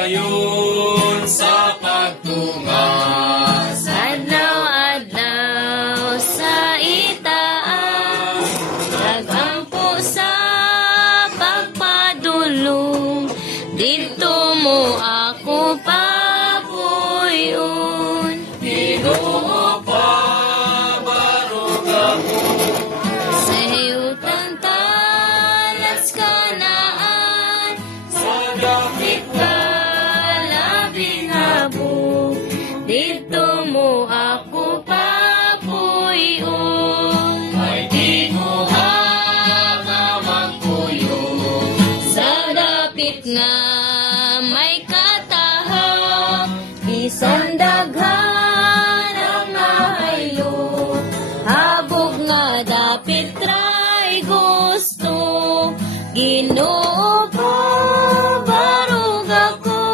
Nagpadayon sa pagtunga Adlaw-adlaw sa itaas, nagampo sa pagpadulong, dito mo ako papuyon. Ginoo pabarog ako Sa hiyutang talas kanaan, sa dapit labing habog, dito mo ako papuyon. ay di mo magpuyong. Sa dapit nga may katahak, bisan daghan ang nahaylo, habog nga dapit try gusto, Ginoo pabarog ako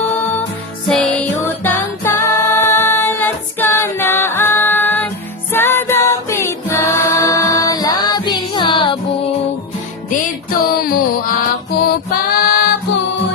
sa iyutang talats kanaan, sa dapit nga labing habog, dito mo ako papuyon.